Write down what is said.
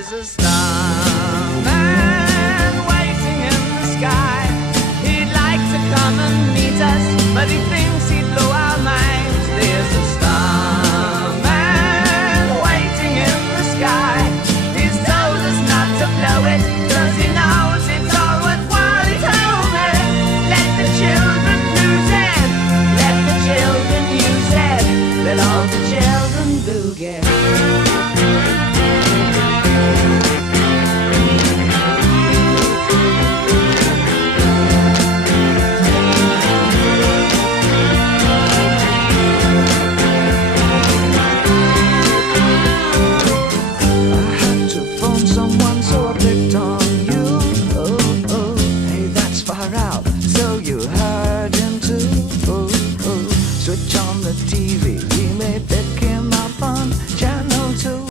There's a starman waiting in the sky. He'd like to come and meet us, but he thinks